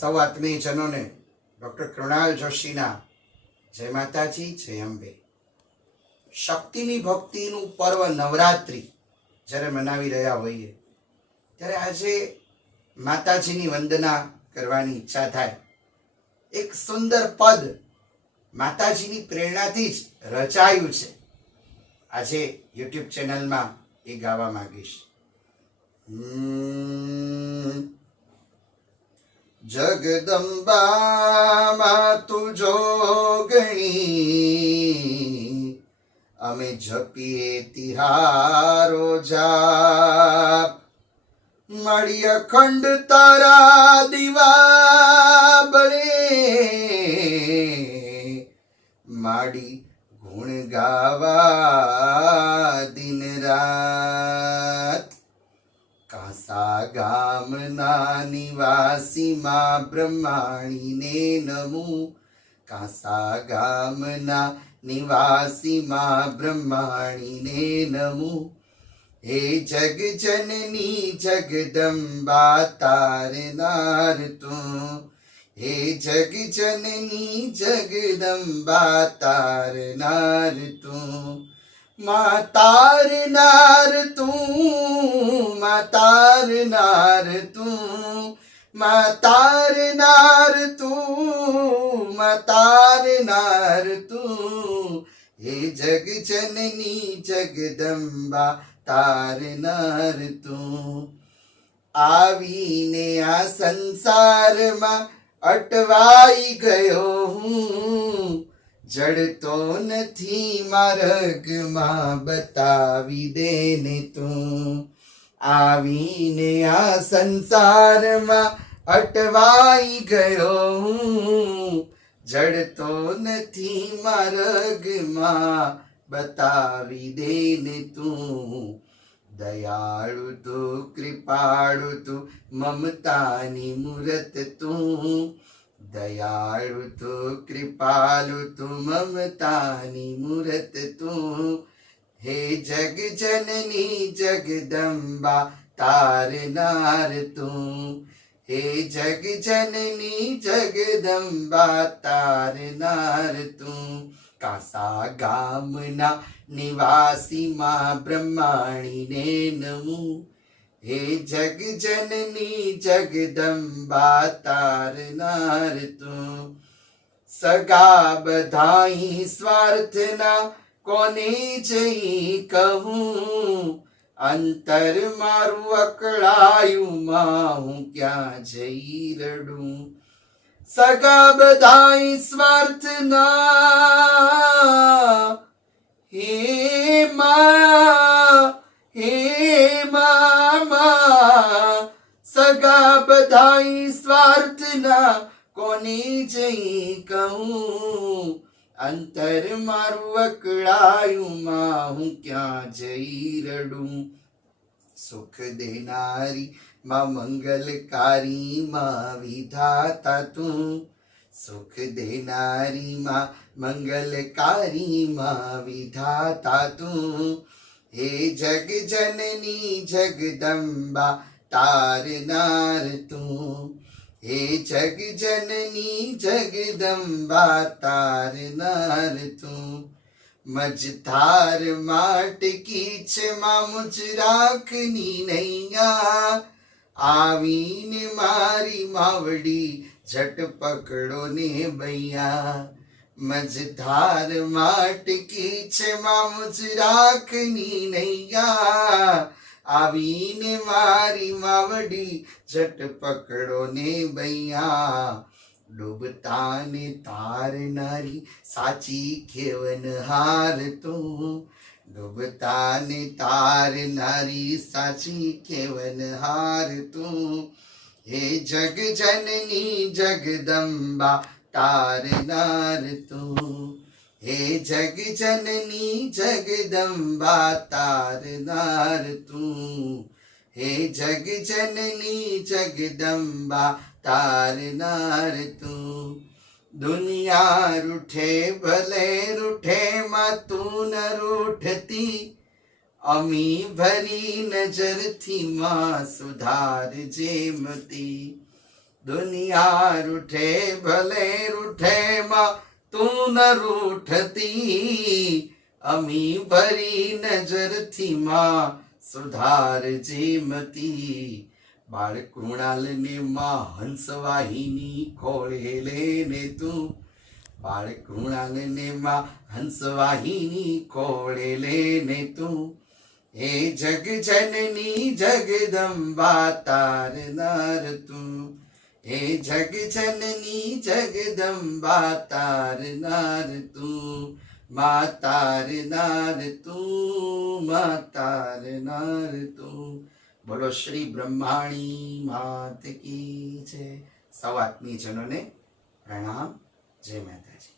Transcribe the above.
સૌ આત્મીયજનોને ડૉક્ટર કૃણાલ જોશીના જય માતાજી, જય અંબે. શક્તિની ભક્તિનું પર્વ નવરાત્રિ જ્યારે મનાવી રહ્યા હોઈએ, ત્યારે આજે માતાજીની વંદના કરવાની ઈચ્છા થાય. એક સુંદર પદ માતાજીની પ્રેરણાથી જ રચાયું છે. આજે યુટ્યુબ ચેનલમાં એ ગાવા માંગીશ. હમ. જગદંબામાં તું જોગણી અમે જપીએ તિહારો જાપ મળી અખંડ તારા દીવા બળે માડી ગુણ ગાવા દિન રાત કાસા ગામના નિવાસીમાં બ્રહ્માણીને નમું કાસા ગામના નિવાસીમાં બ્રહ્માણીને નમું હે જગ જનની જગદંબા તારનાર તું હે જગ જનની જગદંબા તારનાર તું મા તારનાર તું મા તારનાર તું મા તારનાર તું મા તારનાર તું હે જગ જનની જગદંબા તારનાર તું આવીને આ સંસારમાં અટવાઈ ગયો હું જડતો નથી માર્ગમાં બતાવી દે ને તું. આવીને આ સંસારમાં અટવાઈ ગયો હું. જડતો નથી માર્ગમાં બતાવી દે ને તું. દયાળુ તું, કૃપાળુ તું, મમતાની મૂરત તું. દયાળુ તું કૃપાલુ તું મમતાની મૂર્ત તું હે જગ જનની જગદંબા તારનાર તું હે જગ જનની જગદંબા તારનાર તું કાસા ગામના નિવાસીમાં બ્રહ્માણીને નમું હે જગ જનની જગદંબા તારનાર તું. સગા બધાઈ સ્વાર્થના કોને જઈ કહું? અંતર મારું અકળાયું, માં હું ક્યાં જઈ રડું? સગા બધાઈ સ્વાર્થના સ્વાર્થના કોની જઈ કહું? અંતર મારું અકળાયું માં હું ક્યાં જઈ રડું? સુખ દેનારી માં મંગલકારી માં વિધાતા તું. સુખ દેનારી માં મંગલકારી માં વિધાતા તું. હે જગ જનની જગદંબા તારનાર તું. હે જગ જનની જગદંબા તારનાર તું. મજધાર માટકી છે માં મુજ રાખની નૈયા. આવીને મારી માવડી ઝટ પકડો ને ભૈયા. મજધાર માટકી છે માં મુજ રાખની નૈયા. આવીને મારી માવડી ઝટ પકડો ને બૈયા ડૂબતા ને તારનારી સાચી ખેવન હાર તું. ડૂબતા ને તારનારી સાચી ખેવન હાર તું. હે જગ જનની જગદંબા તારનાર તું. હે જગ જનની જગદંબા તારનાર તું. હે જગ જનની જગદંબા તારનાર તું. દુનિયા રૂઠે, ભલે રૂઠે માં તું ન રૂઠતી. અમી ભરી નજરથી માં સુધાર જેમતી. દુનિયા રૂઠે, ભલે રૂઠે, માં તું ન રૂઠતી અમી ભરી નજરથી માં સુધાર જેમતી. બાળ કૃણાલને માં હંસવાહિની ખોળે લેને તું. બાળ કૃણાલને માં હંસવાહિની ખોળે લેને તું. હે જગ જનની જગદંબા તારનાર તું. હે જગ જનની જગદંબા તારનાર તું, મા તારનાર તું, મા તારનાર તું. બોલો શ્રી બ્રહ્માણી માત કી છે સૌ આત્મીયજનોને પ્રણામ. જય માતાજી.